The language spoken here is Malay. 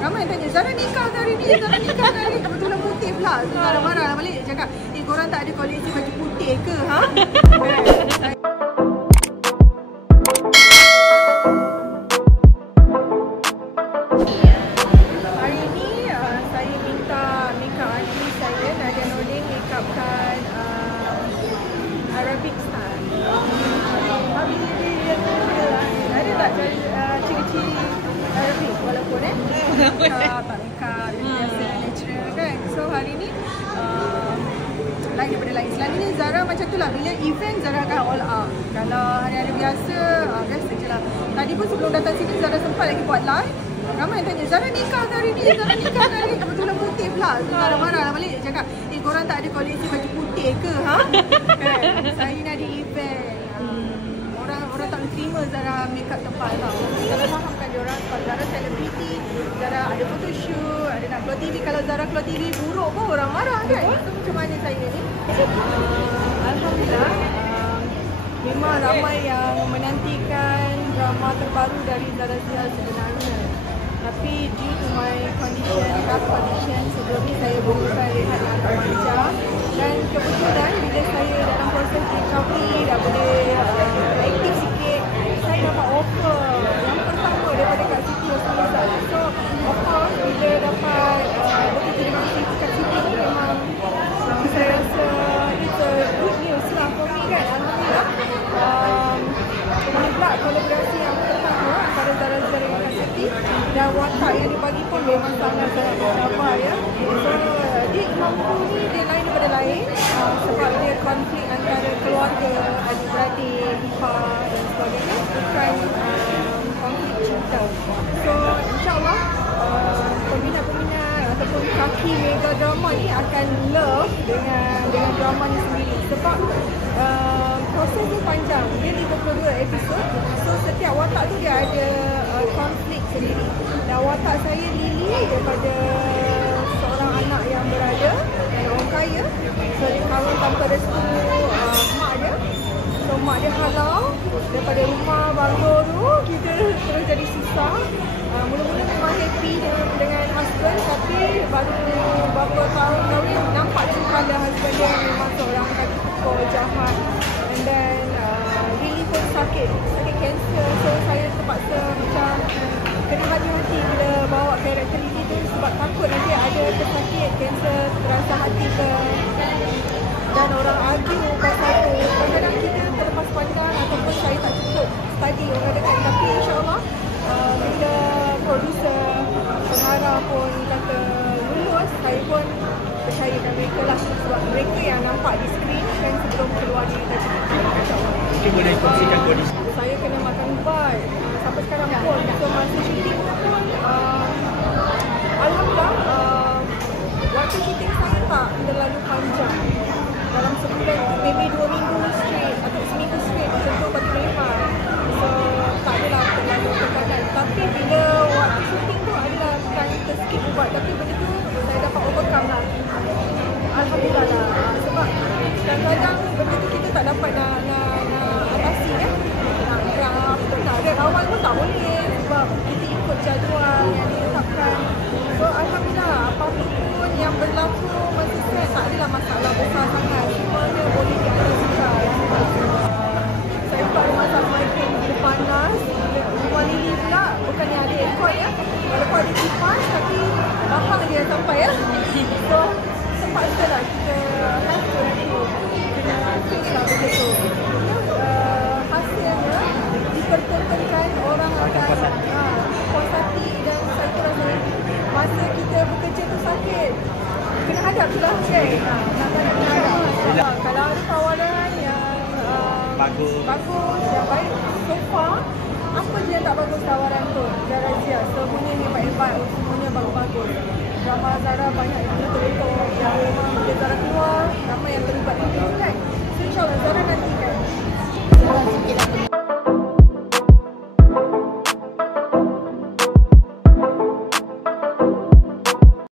ramai tanya, Zara nikah hari ni, Zara nikah hari ni. Kebetulan putih pula. Zara marah lah balik. Cakap, korang tak ada koleksi baju putih ke? Ha? Hari ni saya minta makeup artist saya, Nadia Nordin, makeupkan Arabic style. Ada tak ciri-ciri Arabic walaupun makeup, tak makeup, biasa natural kan. So hari ni lain daripada lain. Selalunya Zara macam tu lah, bila event Zara akan all out. Kalau hari-hari biasa, biasa je lah. Tadi pun sebelum datang sini Zara sempat lagi buat live. Ramai tanya, Zara nikah hari ni, Zara nikah hari ni. Kebetulan putih pula. Zara marah lah balik. Cakap, korang tak ada koleksi baju putih ke? Ha? Kan? Saya ni ada event. Orang tak boleh terima Zara makeup tebal tau. Zara fahamkan diorang sebab Zara selebriti, Zara ada photoshoot, ada nak keluar TV. Kalau Zara keluar TV buruk pun orang marah kan. So macam mana saya ni? Alhamdulillah, memang ramai yang menantikan drama terbaru dari Zara Zia sebenarnya. Tapi due to my condition, health condition, sebelum ni saya bukan rehat yang agak panjang. Dan kebetulan bila saya dalam proses recovery dah boleh aktif sikit, saya dapat offer yang pertama daripada Kak Siti Osman. So of course bila dapat bekerja dengan Kak Siti tu memang saya rasa it's a good news lah for me kan. Alhamdulillah. Kemudian pula kolaborasi yang pertama antara Zara Zia dengan Kak Siti, dan watak yang dibagi pun memang sangat-sangat bersabar ya. So dia mampu ni dia lain daripada lain sebab dia konflik antara keluarga, adik-beradik, ipar dan sebagainya, bukan konflik cinta. So insyaAllah peminat-peminat ataupun kaki mega drama ni akan love dengan drama ni sendiri sebab proses dia panjang. Dia 52 episod. So setiap watak tu dia ada konflik sendiri. Dan watak saya Lily daripada seorang anak yang berada dan orang kaya. So dia kahwin tanpa restu mak dia. So mak dia halau daripada rumah banglo tu, kita terus jadi susah. Mula-mula memang happy dengan husband, tapi baru beberapa tahun kahwin nampak sekali husband dia memang seorang kaki jahat. And then Lily pun sakit kanser. So saya terpaksa macam kena hati-hati bila bawa karakter Lily tu sebab takut nanti ada tersakit kanser terasa hati ke, dan orang argue pasal tu. Kadang-kadang kita terlepas pandang ataupun saya tak cukup study orang dekat. Tapi insyaAllah bila producer, pengarah pun kata lulus, saya pun percayakan mereka lah sebab mereka yang nampak di skrin kan sebelum keluar di insyaAllah. Mungkin boleh kongsikan kondisi. Saya kena makan ubat sampai sekarang pun. So masa syuting pun alhamdulillah waktu syuting saya tak terlalu panjang. Dalam sebulan maybe 2 minggu straight atau seminggu straight tentu bagi lepas. So tak adalah terlalu terbatas. Tapi bila waktu syuting tu adalah bukan terskip ubat, tapi benda tu saya dapat overcome lah. Alhamdulillah lah. Sebab kadang-kadang benda tu kita tak dapat nak atasi kan. Nak ada awal pun tak boleh sebab kita ikut jadual yang ditetapkan. So alhamdulillah apapun yang berlaku masa set tak adalah masalah besar sangat. Semuanya boleh diatasikan. Saya buka rumah tak migraine bila panas. Rumah Lily pula bukannya ada aircon ya. Walaupun ada kipas tapi lapar lagi dah sampai ya. So terpaksa lah kita kena fix lah benda tu. Hasilnya dipertontonkan orang akan puas hati, dan saya rasa masa kita bekerja tu sakit kena hadap tu lah kan. Nak kena hadap. Kalau ada tawaran yang bagus, yang baik so far, apa je yang tak bagus tawaran tu? Zara Zia semuanya hebat-hebat, semuanya bagus-bagus. Drama Zara banyak yang betul-betul yang memang bila Zara keluar